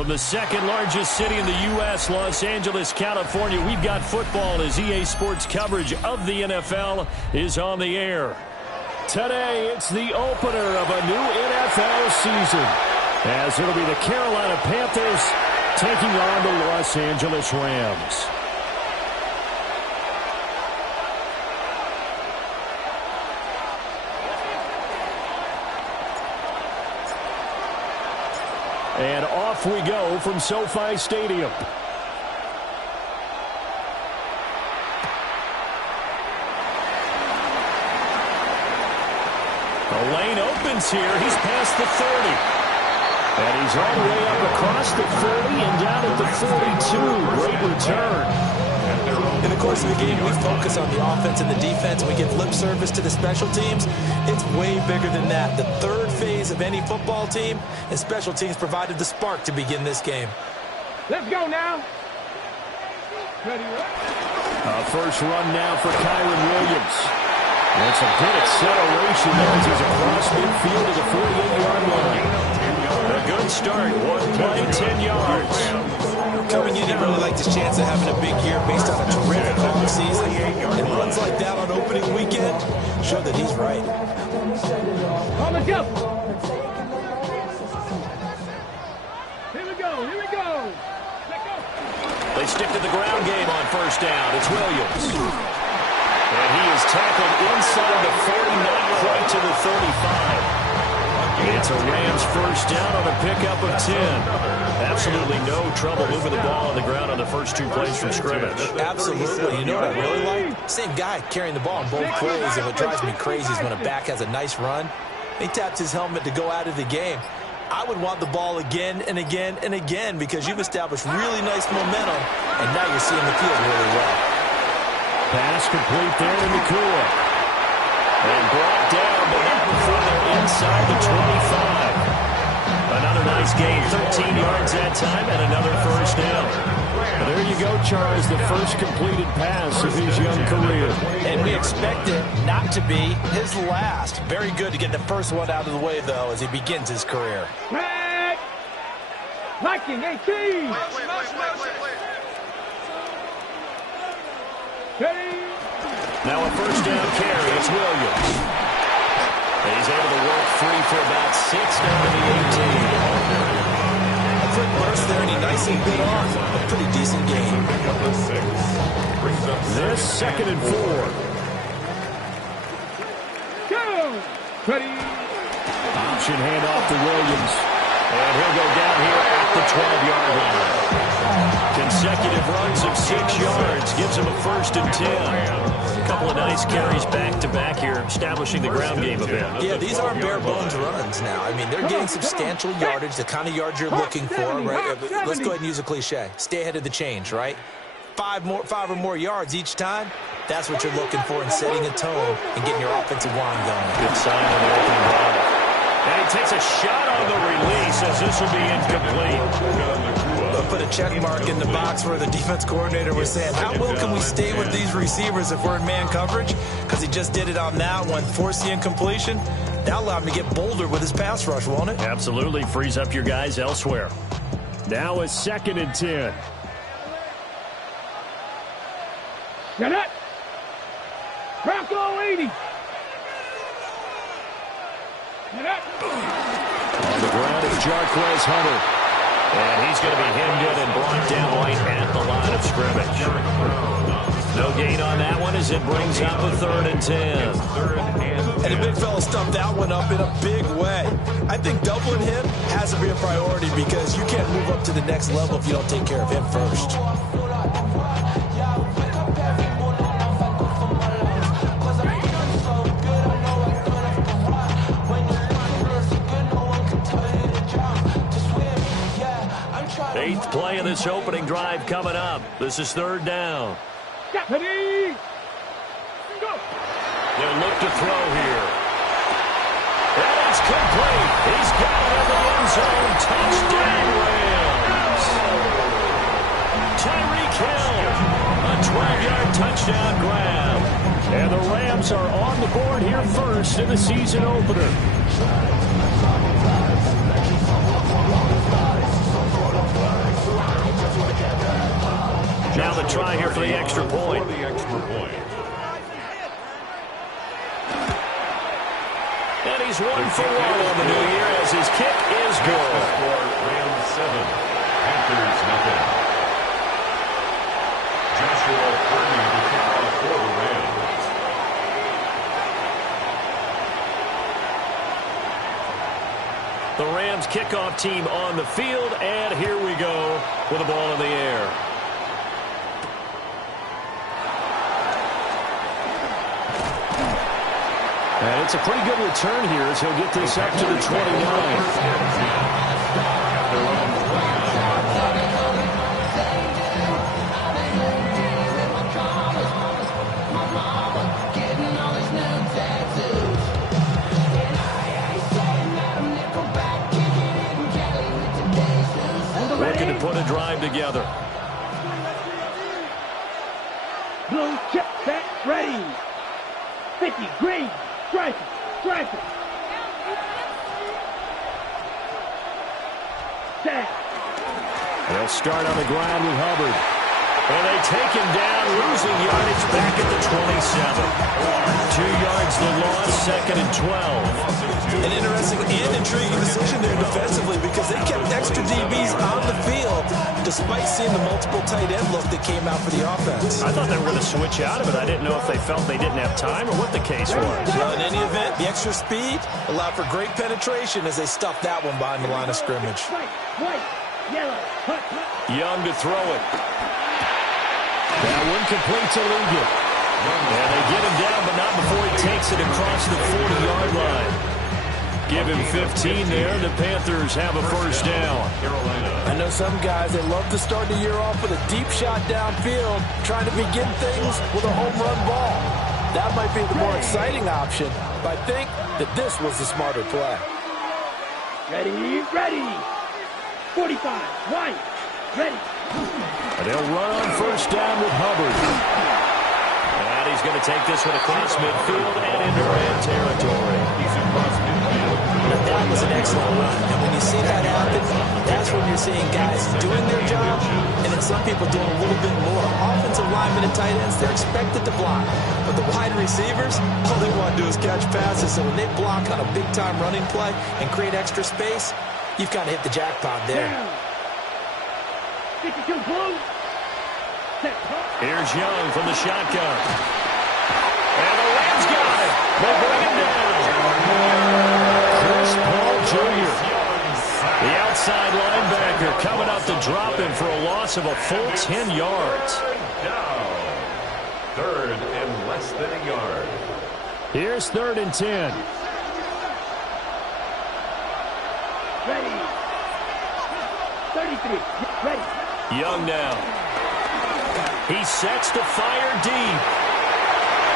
From the second largest city in the U.S., Los Angeles, California, we've got football as EA Sports coverage of the NFL is on the air. Today, it's the opener of a new NFL season, as it'll be the Carolina Panthers taking on the Los Angeles Rams. And off we go from SoFi Stadium. The lane opens here. He's past the 30. And he's all the way up across the 40 and down at the 42. Great return. In the course of the game, we focus on the offense and the defense, and we give lip service to the special teams. It's way bigger than that. The third phase of any football team, and special teams provided the spark to begin this game. Let's go now. First run now for Kyron Williams. That's a good acceleration as he's across midfield to the 48-yard line. A good start. One play, 10 yards. Coming in, he really liked his chance of having a big year based on a terrific home season. And runs like that on opening weekend show that he's right. On the jump. Here we go. Here we go. Let's go. They stick to the ground game on first down. It's Williams. And he is tackled inside the 40, not quite to the 35. It's a Rams first down on a pickup of 10. Absolutely no trouble moving the ball on the ground on the first two plays from scrimmage. Absolutely. You know what I really like? Same guy carrying the ball in both plays, and what drives me crazy is when a back has a nice run, he taps his helmet to go out of the game. I would want the ball again and again and again because you've established really nice momentum, and now you're seeing the field really well. Pass complete there in the Nakua. And brought down, but not before they're inside the 25. Another nice gain, 13 yards that time, and another first down. There you go, Charles, the first completed pass of his young career. And we expect it not to be his last. Very good to get the first one out of the way, though, as he begins his career. Liking 18. Now a first down carry. It's Williams. And he's able to work free for about 6 down to the 18. A quick burst there, and he nicely bit off a pretty decent game. This second and 4. Go. Ready. Option handoff to Williams. And he'll go down here at the 12-yard line. Consecutive runs of 6 yards gives him a first and 10. A couple of nice carries back-to-back here, establishing the ground game a bit. Yeah, these aren't bare-bones runs now. I mean, they're getting substantial yardage, the kind of yards you're looking for, right? Let's go ahead and use a cliche. Stay ahead of the change, right? 5 or more yards each time, that's what you're looking for in setting a tone and getting your offensive line going. Good sign on the opening drive. And he takes a shot on the release as this will be incomplete. Put a check mark in the box where the defense coordinator was saying, how well can we stay with these receivers if we're in man coverage? Because he just did it on that one, forced the incompletion. That'll allow him to get bolder with his pass rush, won't it? Absolutely. Frees up your guys elsewhere. Now a second and 10. Get it. Bronco 80. Get it. On the ground is Jarquez Hunter. And he's going to be hemmed in and brought down right at the line of scrimmage. No gain on that one as it brings up a 3rd and 10. And the big fella stumped that one up in a big way. I think doubling him has to be a priority because you can't move up to the next level if you don't take care of him first. Eighth play of this opening drive coming up. This is 3rd down. Ready. Go. They'll look to throw here. And it's complete. He's got it in the end zone. Touchdown, Rams. Tyreek Hill. A 12-yard touchdown grab. And the Rams are on the board here first in the season opener. Now the try here for the extra point. And he's 1 for 1 on the new year as his kick is good. Rams 7, Panthers nothing. Joshua Purdy to kick off for the Rams. The Rams kickoff team on the field, and here we go with the ball in the air. And it's a pretty good return here as he'll get this up to the 29. Looking to put a drive together. Blue chip set ready. 50 green. Strike it. Strike it. Set. They'll start on the ground with Hubbard. And they take him down, losing yardage back at the 27. 2 yards the loss, 2nd and 12. An interesting and intriguing decision there defensively because they kept extra DBs on the field despite seeing the multiple tight end look that came out for the offense. I thought they were going to switch out of it. I didn't know if they felt they didn't have time or what the case was. Well, in any event, the extra speed allowed for great penetration as they stuffed that one behind the line of scrimmage. White, yellow, hut. Young to throw it. That one complete to Ligon. And they get him down, but not before he takes it across the 40-yard line. Give him 15 there. The Panthers have a first down. I know some guys that love to start the year off with a deep shot downfield, trying to begin things with a home run ball. That might be the more exciting option, but I think that this was the smarter play. Ready, ready. 45, white, ready. And they'll run on first down with Hubbard. And he's going to take this one across midfield and into red territory. He's across midfield. That was an excellent run. And when you see that happen, that's when you're seeing guys doing their job and then some people doing a little bit more. Offensive linemen and tight ends, they're expected to block. But the wide receivers, all they want to do is catch passes. So when they block on a big-time running play and create extra space, you've kind of hit the jackpot there. 52 blue. Here's Young from the shotgun. And the Rams got it. They bring him down. Chris Paul Jr., the outside linebacker, coming up to drop him for a loss of a full 10 yards. Down. 3rd and less than a yard. Here's 3rd and 10. Ready. 33, ready. Young now. He sets to fire deep.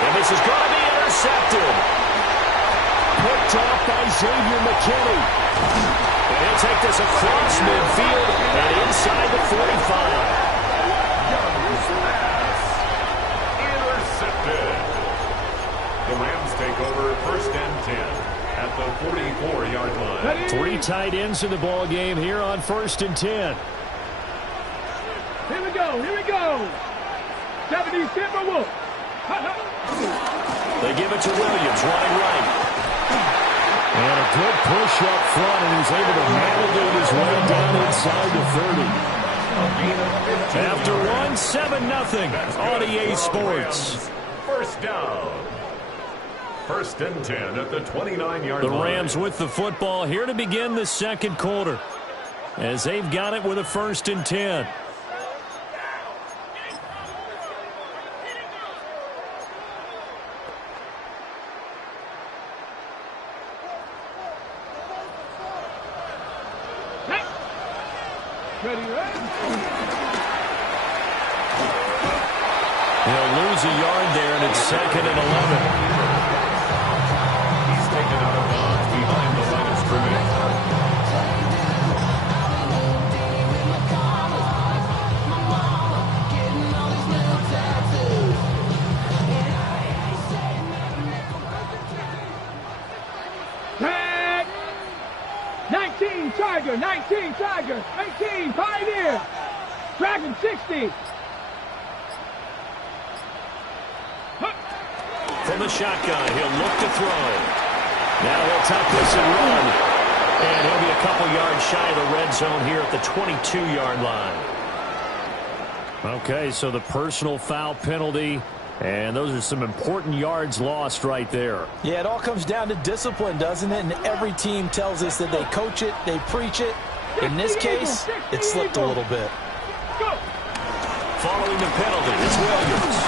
And this is going to be intercepted. Picked off by Xavier McKinney. And he'll take this across midfield and inside the 45. Young's pass. Intercepted. The Rams take over 1st and 10 at the 44-yard line. Ready. 3 tight ends in the ball game here on 1st and 10. Here we go, here we go. 70 Timberwolf. They give it to Williams, wide right. And a good push up front, and he's able to navigate his way down inside the 30. After 7-0 on EA Sports. First down. 1st and 10 at the 29-yard line. The Rams with the football here to begin the 2nd quarter, as they've got it with a 1st and 10. Ready, ready. He'll lose a yard there, and it's 2nd and 11. He's taken out of bounds behind the line of scrimmage. Tag. 19 Tiger, 19 Tiger, 19 Pioneer. Dragon 60. from the shotgun. He'll look to throw. Now he'll tuck this and run. And he'll be a couple yards shy of the red zone here at the 22-yard line. Okay, so the personal foul penalty. And those are some important yards lost right there. Yeah, it all comes down to discipline, doesn't it? And every team tells us that they coach it, they preach it. In this case, it slipped a little bit. Following the penalty is Williams.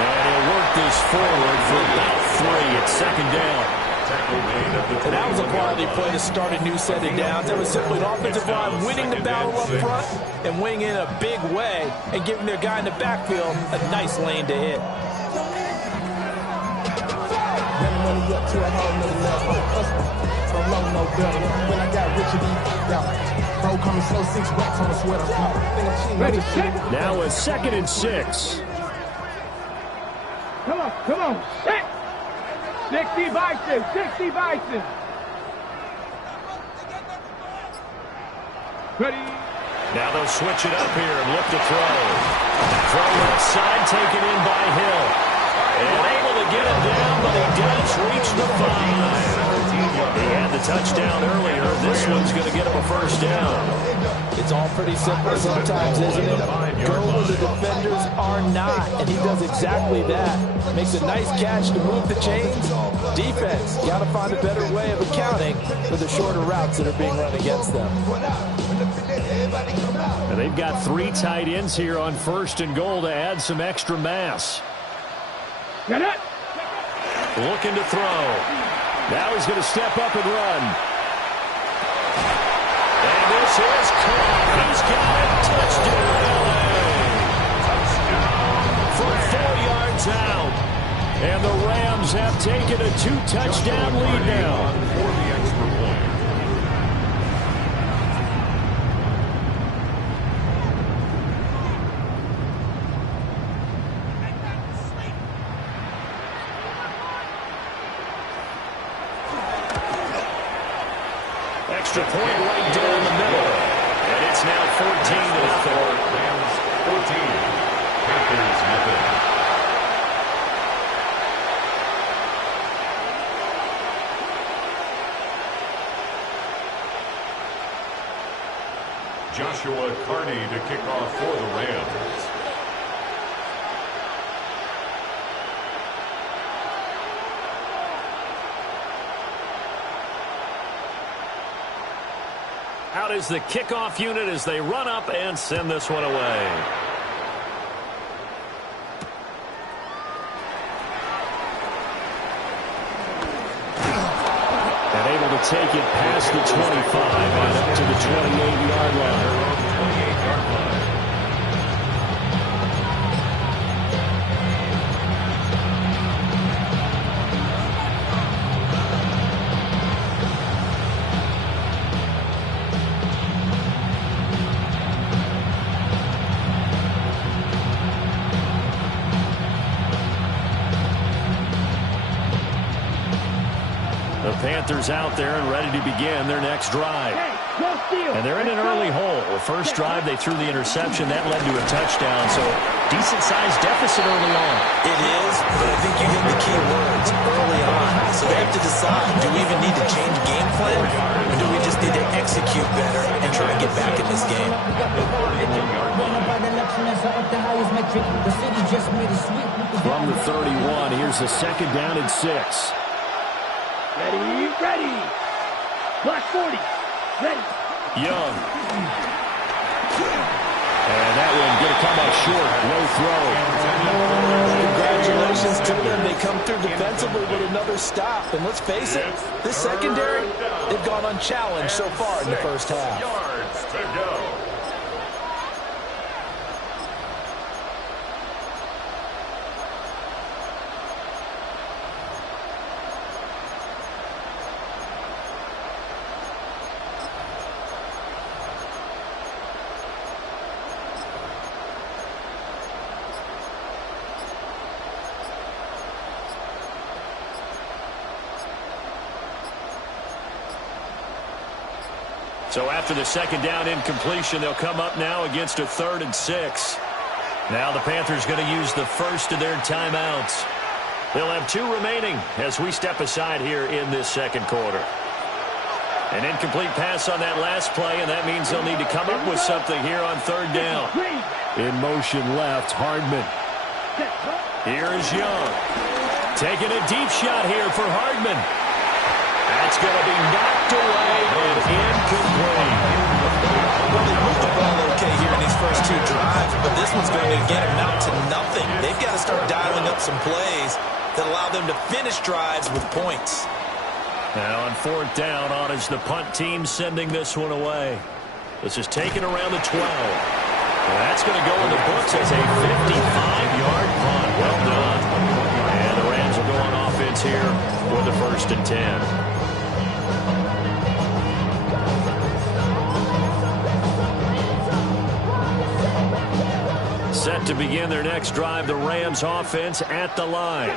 And he'll work this forward for about 3 at second down. And that was a quality play to start a new set of downs. That was simply an offensive line winning the battle up front and winning in a big way and giving their guy in the backfield a nice lane to hit. Now a 2nd and 6. Come on, set. 60 Bison, 60 Bison. Ready. Now they'll switch it up here and look to throw. Throw left side, taken in by Hill. And able to get it down, but he does reach the 5. He had the touchdown earlier. This one's going to get him a first down. It's all pretty simple sometimes, isn't it? Go where the defenders are not, and he does exactly that. Makes a nice catch to move the chains. Defense, got to find a better way of accounting for the shorter routes that are being run against them. And they've got 3 tight ends here on 1st and goal to add some extra mass. Get it. Looking to throw. Now he's going to step up and run. And this is caught. He's got it. Touchdown, LA. For 4 yards out. And the Rams have taken a 2-touchdown lead now. For the extra point. Extra point right down the middle. And it's now 14-0. Rams 14. Panthers nothing. Joshua Carney to kick off for the Rams. Out is the kickoff unit as they run up and send this one away. And able to take it past the 25 and up to the 28-yard line. Panthers out there and ready to begin their next drive. And they're in an early hole. The first drive, they threw the interception. That led to a touchdown, so decent-sized deficit early on. It is, but I think you hit the key words early on. So they have to decide, do we even need to change game plan, or do we just need to execute better and try and get back in this game? From the 31, here's a 2nd down and 6. Ready. Black 40. Ready. Young. And that one going to come up short. Low throw. Congratulations to them. They come through defensively with another stop. And let's face it, this secondary, they've gone unchallenged so far in the first half. Yards to go. So after the 2nd down incompletion, they'll come up now against a 3rd and 6. Now the Panthers going to use the first of their timeouts. They'll have 2 remaining as we step aside here in this second quarter. An incomplete pass on that last play, and that means they'll need to come up with something here on third down. In motion left, Hardman. Here is Young. Taking a deep shot here for Hardman. That's going to be knocked away and incomplete. Well, they moved the ball okay here in these first 2 drives, but this one's going to get them out to nothing. They've got to start dialing up some plays that allow them to finish drives with points. Now on fourth down, on is the punt team sending this one away. This is taken around the 12. Well, that's going to go in the books as a 55-yard punt. Well done. And the Rams will go on offense here for the 1st and 10. Set to begin their next drive, the Rams offense at the line.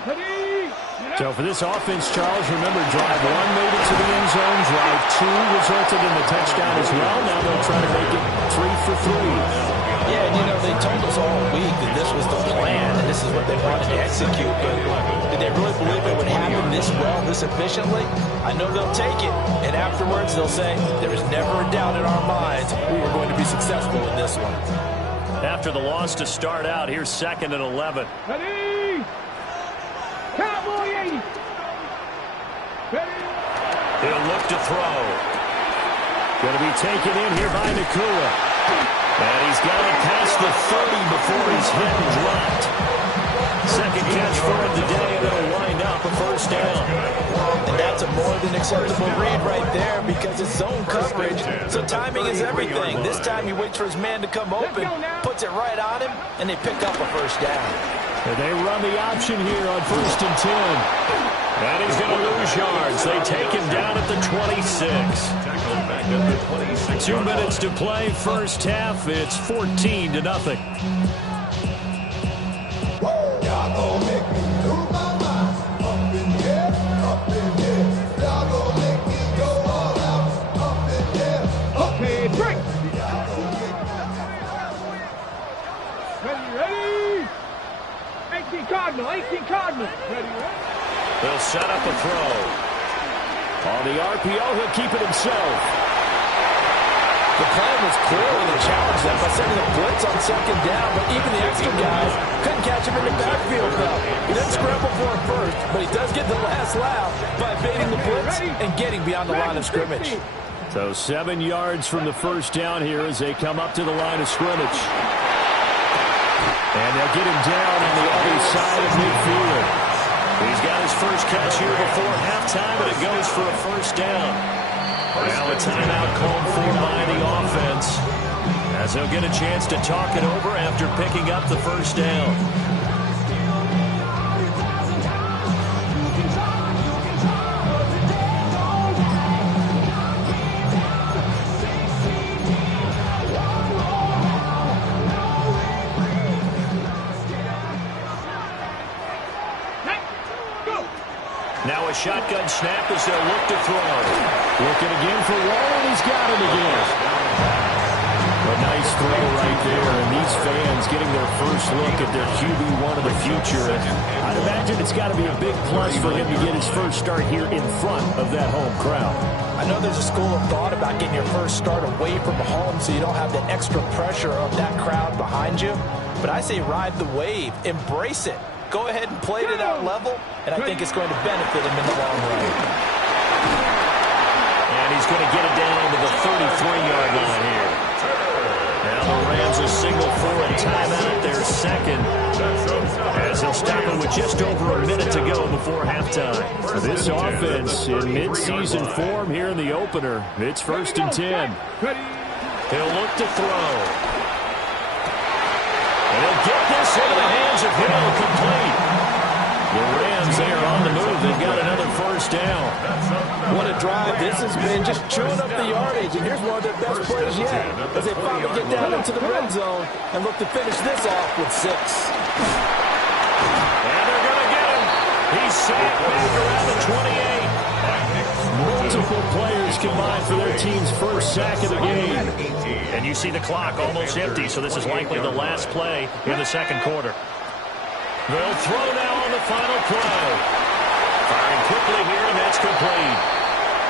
So for this offense, Charles, remember, drive 1 made it to the end zone. Drive 2 resulted in the touchdown as well. Now they'll try to make it 3 for 3. Yeah, and you know, they told us all week that this was the plan and this is what they wanted to execute. But did they really believe it would happen this well, this efficiently? I know they'll take it. And afterwards, they'll say, there was never a doubt in our minds we were going to be successful in this one. After the loss to start out, here's 2nd and 11. Ready? Cowboy 80. Ready? He'll look to throw. Going to be taken in here by Nakua. And he's got it past the 30 before he's hit and dropped. Second catch for him today, and it'll wind up a 1st down. And that's a more than acceptable read right there because it's zone coverage, so timing is everything. This time he waits for his man to come open, puts it right on him, and they pick up a 1st down. And they run the option here on 1st and 10. And he's going to lose yards. They take him down at the 26. 2 minutes to play, first half. It's 14-0. Okay, break. Ready? 18 Cardinal. Ready? They'll set up a throw. On the RPO, he'll keep it himself. The plan was clearly to challenge them by sending a blitz on 2nd down, but even the extra guys couldn't catch him in the backfield, though. He didn't scramble for him first, but he does get the last laugh by evading the blitz and getting beyond the line of scrimmage. So 7 yards from the 1st down here as they come up to the line of scrimmage. And they'll get him down on the other side of midfield. He's got his first catch here before halftime, and it goes for a 1st down. Now a timeout called for by the offense, as they'll get a chance to talk it over after picking up the 1st down. Now a shotgun snap as they'll look to throw. Looking again for Waller, and he's got him again. A nice throw right there, and these fans getting their first look at their QB1 of the future. And I'd imagine it's got to be a big plus for him to get his first start here in front of that home crowd. I know there's a school of thought about getting your first start away from home so you don't have the extra pressure of that crowd behind you. But I say ride the wave. Embrace it. Go ahead and play it at that level, and I think it's going to benefit him in the long run. And he's going to get it down to the 33-yard line here. Now the Rams will signal for a timeout, their 2nd, as they'll stop it with just over a minute to go before halftime. This offense in mid-season form here in the opener. It's 1st and 10. He'll look to throw. And he'll get this into the hands of Hill, complete. The Rams, they are on the move. They've got another 1st down. What a drive this has been, just chewing up the yardage. And here's one of their best plays yet, as they finally get down into the red zone and look to finish this off with 6. And they're going to get him. He's sacked back around the 28. Multiple players combined for their team's first sack of the game. And you see the clock almost empty, so this is likely the last play in the second quarter. They'll throw now on the final play. Firing quickly here, and that's complete.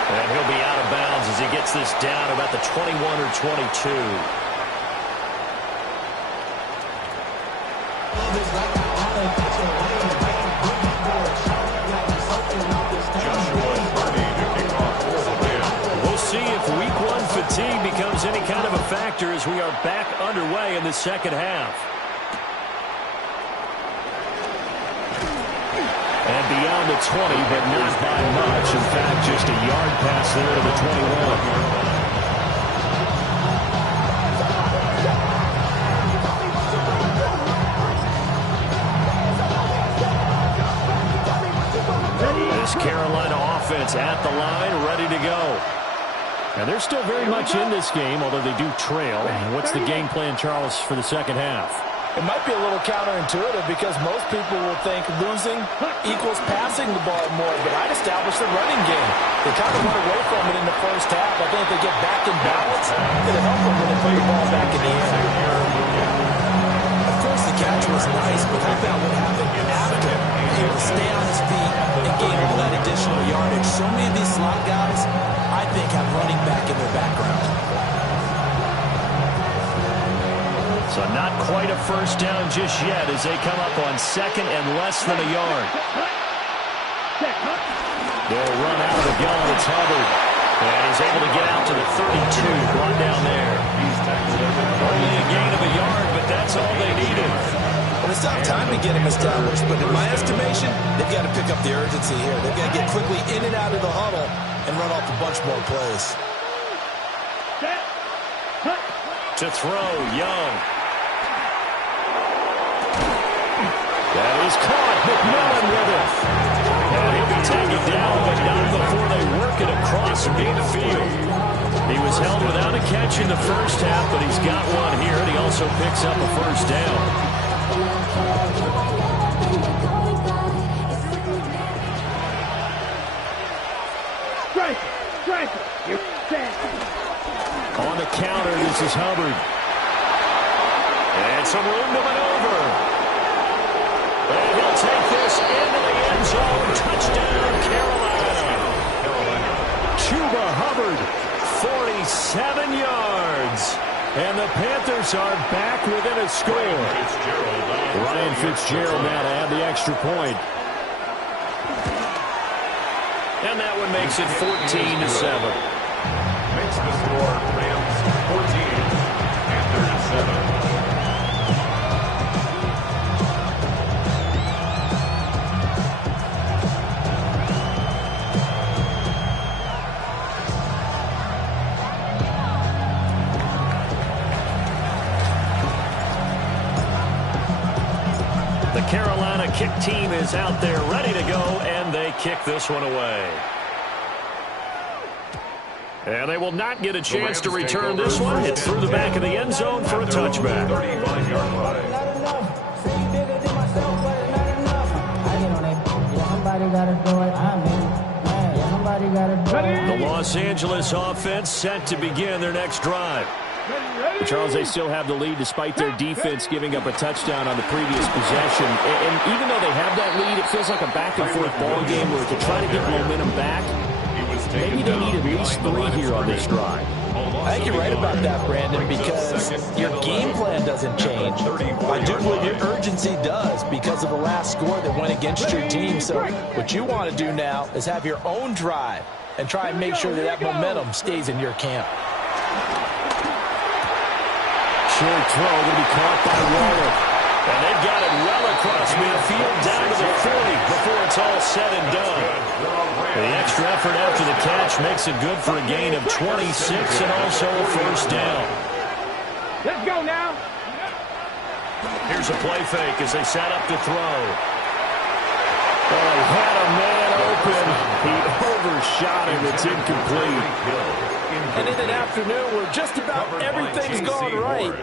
And he'll be out of bounds as he gets this down about the 21 or 22. We'll see if week one fatigue becomes any kind of a factor as we are back underway in the second half. And beyond the 20, but not by much. In fact, just a yard pass there to the 21. This Carolina offense at the line, ready to go. And they're still very much in this game, although they do trail. What's the game plan, Charles, for the second half? It might be a little counterintuitive because most people will think losing equals passing the ball more, but I'd establish the running game. They kind of went away from it in the first half. I think if they get back in balance, it'll help them when they put the ball back in the air. Of course, the catch was nice, but how about what happened after? He able to stay on his feet and gain all that additional yardage. So many of these slot guys, I think, have running back in their background. So not quite a first down just yet as they come up on second and less than a yard. They'll run out of the gun. It's Hubbard. And he's able to get out to the 32. Brought down there. Only a gain of a yard, but that's all they needed. Well, it's not time to get him established, but in my estimation, they've got to pick up the urgency here. They've got to get quickly in and out of the huddle and run off a bunch more plays. To throw, Young. That is caught. McMillan with it. And he'll be taken down, but not before they work it across midfield. He was held without a catch in the first half, but he's got one here, and he also picks up a first down. On the counter, this is Hubbard. And some room to maneuver. And he'll take this into the end zone. Touchdown, Carolina. Chuba Hubbard, 47 yards. And the Panthers are back within a score. Ryan Fitzgerald now to add the extra point. And that one makes it 14-7. Makes the score Rams 14, Panthers 7. The Carolina kick team is out there ready to go, and they kick this one away. And they will not get a chance to return this one. It's through the back of the end zone for a touchback. 39-yard line. The Los Angeles offense set to begin their next drive. Charles, they still have the lead despite their defense giving up a touchdown on the previous possession. And even though they have that lead, it feels like a back-and-forth ball game where to try to get momentum back, maybe they need at least 3 here on this drive. I think you're right about that, Brandon, because your game plan doesn't change. I do believe your urgency does because of the last score that went against your team. So what you want to do now is have your own drive and try and make sure that that momentum stays in your camp. Short throw going to be caught by Waller. And they've got it well across midfield down to the 40 before it's all said and done. The extra effort after the catch makes it good for a gain of 26 and also a first down. Let's go now. Here's a play fake as they set up to throw. Oh, he had a man open. He overshot him. It's incomplete. And in an afternoon where just about everything's gone right,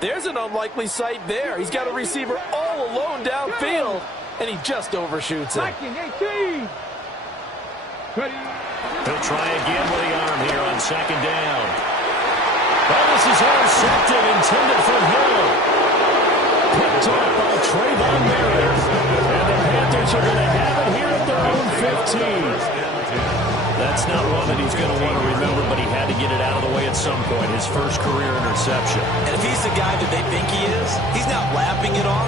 there's an unlikely sight there. He's got a receiver all alone downfield, and he just overshoots it. He'll try again with the arm here on second down. Well, this is intercepted, intended for Hill. Picked up by Trayvon Merritt. Panthers are going to have it here at their own 15. That's not one that he's going to want to remember, but he had to get it out of the way at some point, his first career interception. And if he's the guy that they think he is, he's not lapping it off,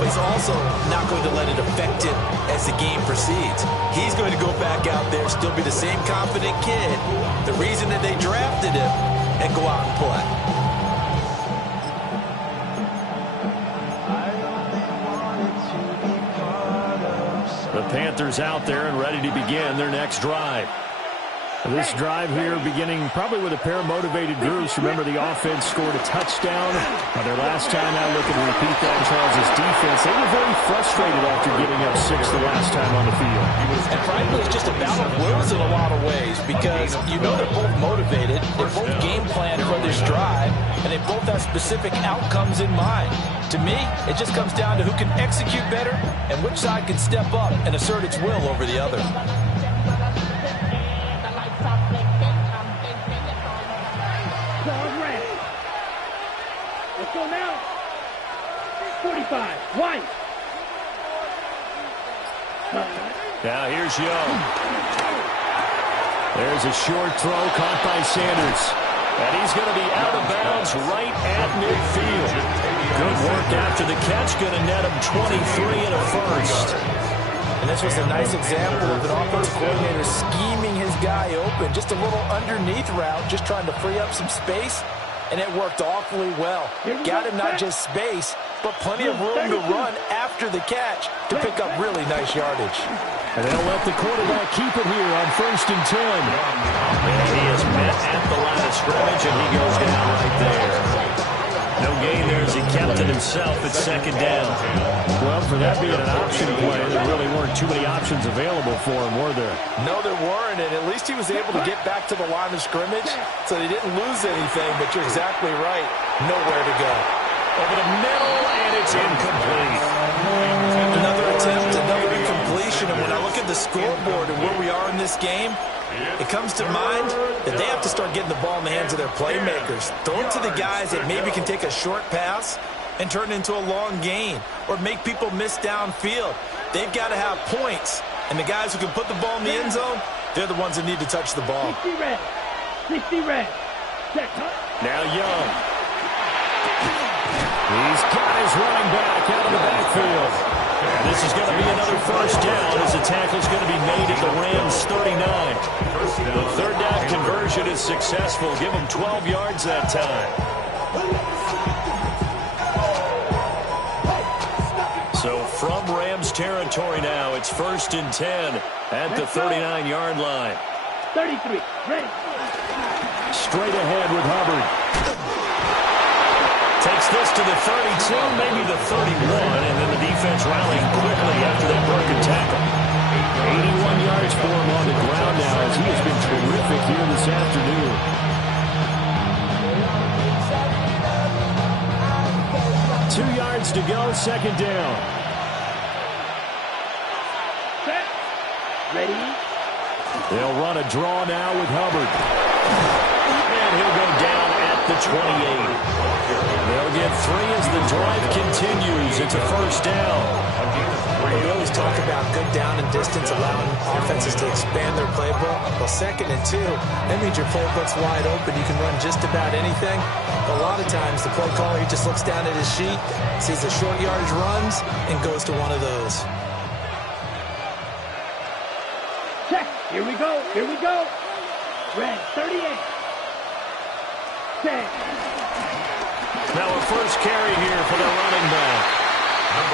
but he's also not going to let it affect him as the game proceeds. He's going to go back out there, still be the same confident kid, the reason that they drafted him, and go out and play. The Panthers out there and ready to begin their next drive. This drive here beginning probably with a pair of motivated groups. Remember, the offense scored a touchdown. Their last time out, looking to repeat that, Charles' defense. They were very frustrated after giving up 6 the last time on the field. And frankly, it's just a battle of wills in a lot of ways because you know they're both motivated. They're both game planned for this drive, and they both have specific outcomes in mind. To me, it just comes down to who can execute better and which side can step up and assert its will over the other. Let's go now. 45. White. Now here's Young. There's a short throw caught by Sanders. And he's going to be out of bounds right at midfield. Good work after the catch. Going to net him 23 and a first. And this was a nice example of an offensive coordinator scheming his guy open. Just a little underneath route, just trying to free up some space. And it worked awfully well. Got him not just space, but plenty of room to run after the catch to pick up really nice yardage. And they'll let the quarterback keep it here on 1st and 10. And he is met at the line of scrimmage, and he goes down right there. No gain there as he kept it himself at 2nd down. Well, for that being an option play, there really weren't too many options available for him, were there? No, there weren't, and at least he was able to get back to the line of scrimmage, so they didn't lose anything, but you're exactly right. Nowhere to go. Over the middle, and it's incomplete. Another attempt, another incompletion, and when I look at the scoreboard and where we are in this game, it comes to mind that they have to start getting the ball in the hands of their playmakers. Throw it to the guys that maybe can take a short pass and turn it into a long gain or make people miss downfield. They've got to have points, and the guys who can put the ball in the end zone, they're the ones that need to touch the ball. 60 red. 60 red. Now Young. He's got his running back out of the backfield. And this is going to be another first down as the tackle's going to be made at the Rams 39. The 3rd down conversion is successful. Give them 12 yards that time. So from Rams territory now, it's 1st and 10 at the 39-yard line. 33. Ready. Straight ahead with Hubbard. Takes this to the 32, maybe the 31, and then the defense rallying quickly after that broken tackle. 81 yards for him on the ground now as he has been terrific here this afternoon. Two yards to go, 2nd down. Set. Ready. They'll run a draw now with Hubbard. And he'll go down at the 28. They'll get 3 as the drive continues. It's a 1st down. We always talk about good down and distance, allowing offenses to expand their playbook. Well, 2nd and 2, that means your playbook's wide open. You can run just about anything. But a lot of times, the play caller, he just looks down at his sheet, sees the short yardage runs, and goes to one of those. Check. Here we go. Here we go. Red 38. 10. Now a first carry here for the running back.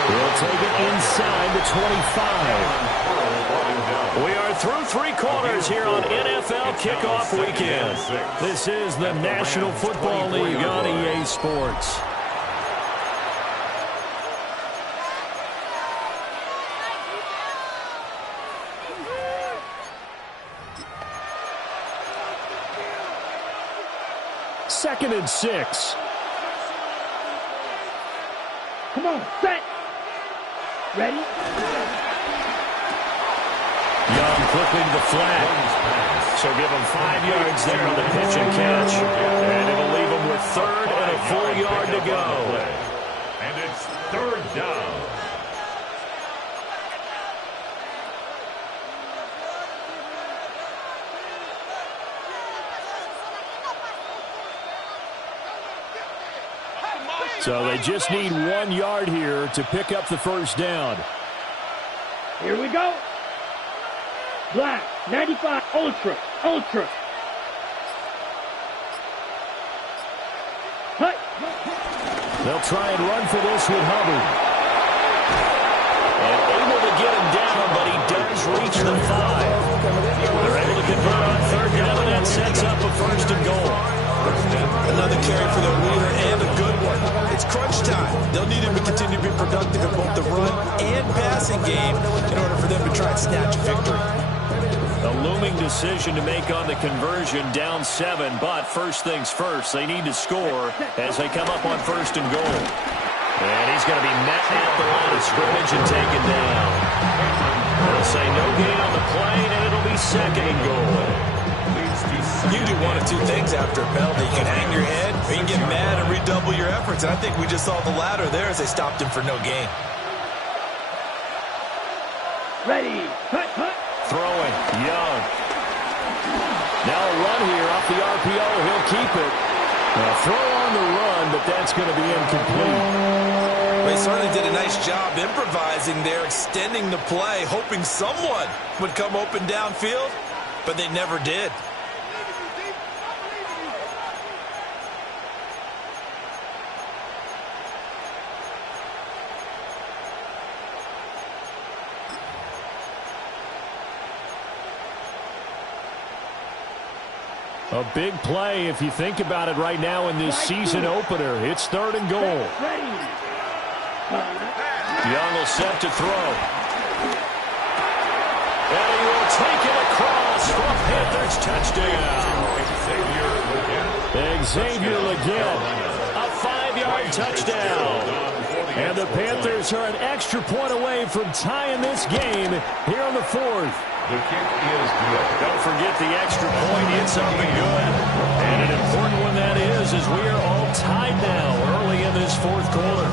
He'll take it inside the 25. We are through 3 quarters here on NFL Kickoff Weekend. This is the National Football League on EA Sports. Second and 6. Come on, set. Ready? Young quickly to the flat. So give him 5 yards there on the pitch and catch. And it'll leave him with 3rd and a full yard to go. And it's 3rd down. So they just need 1 yard here to pick up the first down. Here we go. Black, 95, ultra. Cut. They'll try and run for this with Hubbard. And able to get him down, but he does reach the 5. They're able to convert on third down, and that sets up a first and goal. Another carry for the Wheeler and a good one. It's crunch time. They'll need him to continue to be productive in both the run and passing game in order for them to try and snatch a victory. A looming decision to make on the conversion, down 7, but first things first, they need to score as they come up on first and goal. And he's going to be met at the line of scrimmage and taken down. They'll say no gain on the play, and it'll be second and goal. You can do one of two things after a penalty. You can hang your head, or you can get mad and redouble your efforts. And I think we just saw the latter there as they stopped him for no gain. Ready. Cut. Throwing, Young. Now a run here off the RPO. He'll keep it. A throw on the run, but that's going to be incomplete. They certainly did a nice job improvising there, extending the play, hoping someone would come open downfield, but they never did. A big play if you think about it right now in this season opener. It's third and goal. Young will set to throw. And he will take it across for Panthers touchdown. Xavier Legette, a 5-yard touchdown. And the Panthers are an extra point away from tying this game here on the 4th. The kick is good. Don't forget the extra point. It's up and good. And an important one that is, as we are all tied now early in this 4th quarter.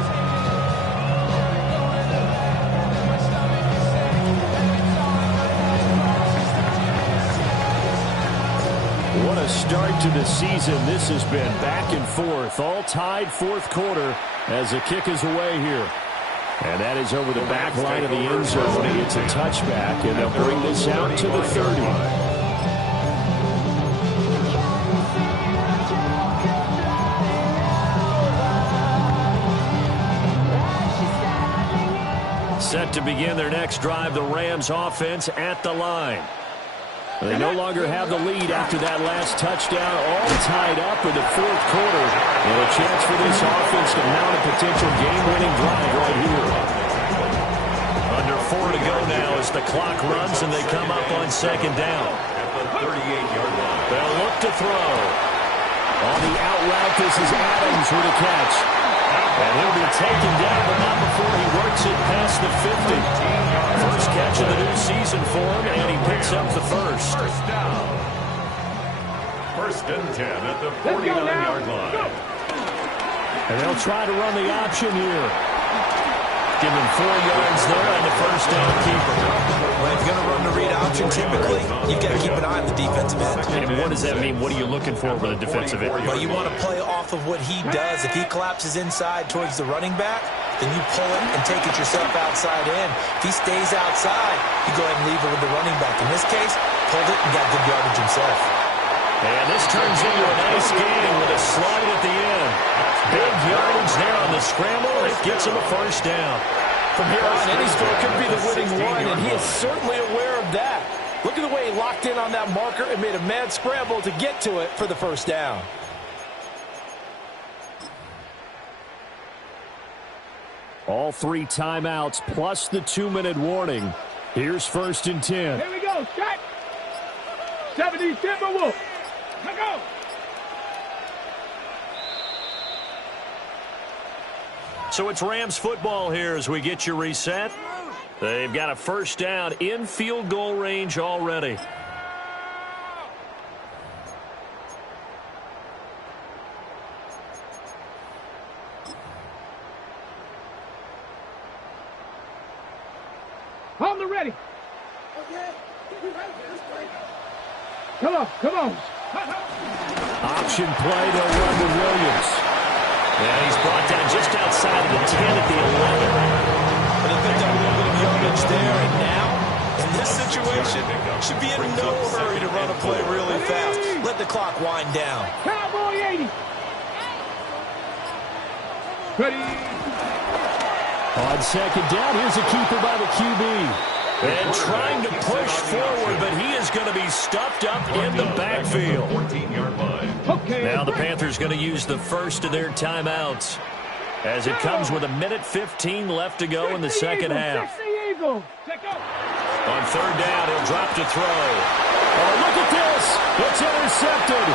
What a start to the season this has been. Back and forth, all tied 4th quarter as the kick is away here. And that is over the back line of the end zone. It's a touchback, and they'll bring this out to the 30. Set to begin their next drive, the Rams offense at the line. They no longer have the lead after that last touchdown, all tied up in the 4th quarter. And a chance for this offense to mount a potential game-winning drive right here. Under 4 to go now as the clock runs and they come up on second down. At the 38-yard line. They'll look to throw. On the out route, this is Adams with a catch. And he'll be taken down, but not before he works it past the 50. First catch of the new season for him, and he picks up the first. First down. First and 10 at the 49-yard line. And they'll try to run the option here. Give him 4 yards there on the first down keeper. Well, if you're going to run the read option, typically, you've got to keep an eye on the defensive end. And what does that mean? What are you looking for with a defensive end? Well, you want to play off of what he does. If he collapses inside towards the running back, then you pull it and take it yourself outside in. If he stays outside, you go ahead and leave it with the running back. In this case, pulled it and got good yardage himself. And this turns into a nice game with a slide at the end. Big yardage there on the scramble. It gets him a first down. From here on, any score could be the winning one, and he is certainly aware of that. Look at the way he locked in on that marker and made a mad scramble to get to it for the first down. All 3 timeouts plus the 2-minute warning. Here's first and 10. Here we go. Shot. 70 Timberwolves. Let's go. So it's Rams football here as we get you reset. They've got a first down in field goal range already. On the ready. Come on. Option play, they'll run to Williams. Yeah, he's brought down just outside of the 10 at the 11. But he picked up a little bit of yardage there, and now, in this situation, should be in no hurry to run a play really fast. Let the clock wind down. Cowboy 80. Ready. On second down, here's a keeper by the QB. And trying to push forward, but he is going to be stuffed up in the backfield. Now the Panthers going to use the first of their timeouts as it comes with 1:15 left to go in the second half. On third down, he'll drop to throw. Oh, look at this. It's intercepted.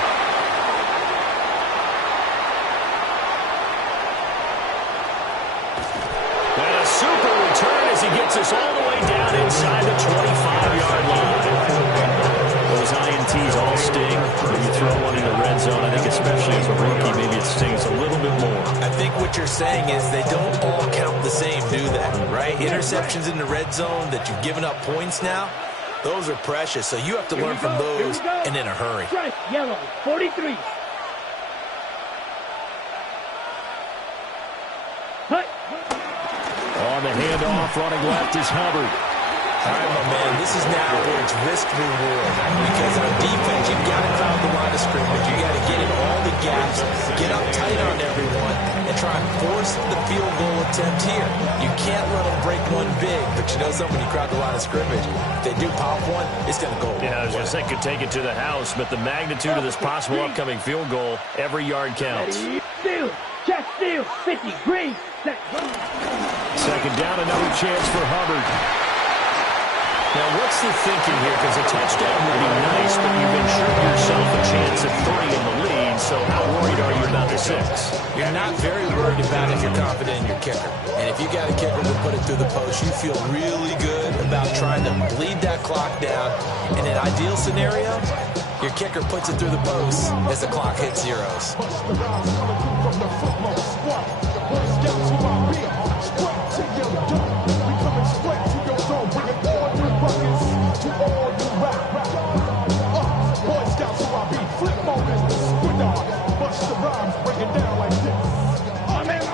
And a super return as he gets us all the way down inside the 25-yard line. Those INTs all sting. When you throw one in the red zone, I think especially as a rookie, maybe it stings a little bit more. I think what you're saying is they don't all count the same, do they? Right? Interceptions in the red zone that you've given up points now, those are precious. So you have to learn from those and in a hurry. Strike, yellow, 43. Hut. On the handoff, running left is Hubbard. All right, my man, this is now where it's risk-reward. Because on defense, you've got to crowd the line of scrimmage. You've got to get in all the gaps, get up tight on everyone, and try and force the field goal attempt here. You can't let them break one big, but you know something, when you crowd the line of scrimmage, if they do pop one, it's going to go away. Yeah, I was going to say, could take it to the house, but the magnitude of this possible upcoming field goal, every yard counts. Steal, check steal, 50, green, set. Second down, another chance for Hubbard. Now, what's the thinking here? Because a touchdown would be nice, but you've ensured yourself a chance of 3 in the lead, so how worried are you about the 6? You're not very worried about it if you're confident in your kicker. And if you got a kicker to put it through the post, you feel really good about trying to bleed that clock down. In an ideal scenario, your kicker puts it through the post as the clock hits zeros.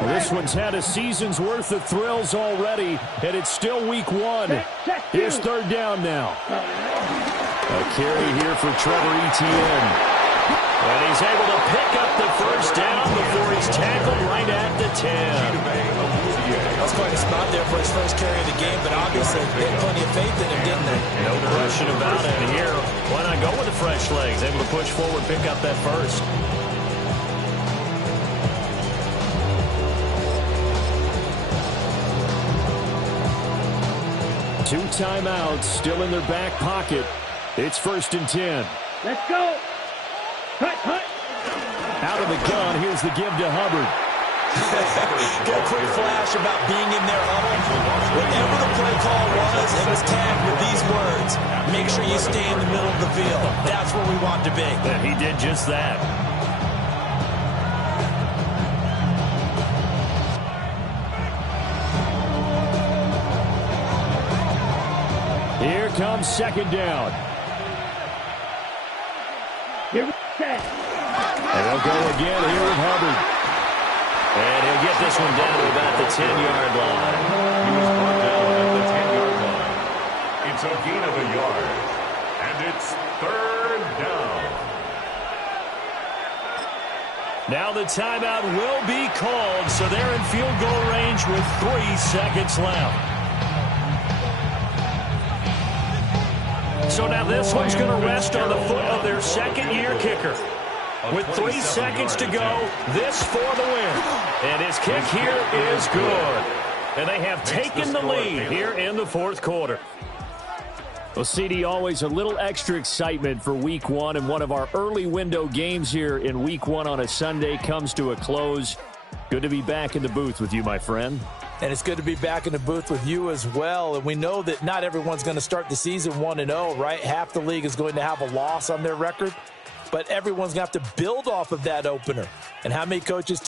This one's had a season's worth of thrills already, and it's still week 1. Here's third down now. A carry here for Trevor Etienne. And he's able to pick up the first down before he's tackled right at the 10. That was quite a spot there for his first carry of the game, but obviously they had plenty of faith in him, didn't they? No question about it here. Why not go with the fresh legs? Able to push forward, pick up that first. Two timeouts still in their back pocket. It's 1st and 10. Let's go. Hut, hut. Out of the gun, here's the give to Hubbard. Get a quick flash about being in their huddle. Whatever the play call was, it was tagged with these words. Make sure you stay in the middle of the field. That's where we want to be. And he did just that. Here comes second down. Here we go. And they'll go again here with Hubbard. And he'll get this one down to about the 10-yard line. He was brought down at the 10-yard line. It's a gain of a yard. And it's third down. Now the timeout will be called, so they're in field goal range with 3 seconds left. So now this one's going to rest on the foot of their second-year kicker. With 3 seconds to go, this for the win. And his kick here is good. And they have taken the lead here in the 4th quarter. Well, CD, always a little extra excitement for week 1, and one of our early window games here in week 1 on a Sunday comes to a close. Good to be back in the booth with you, my friend. And it's good to be back in the booth with you as well. And we know that not everyone's going to start the season 1-0, right? Half the league is going to have a loss on their record. But everyone's going to have to build off of that opener. And how many coaches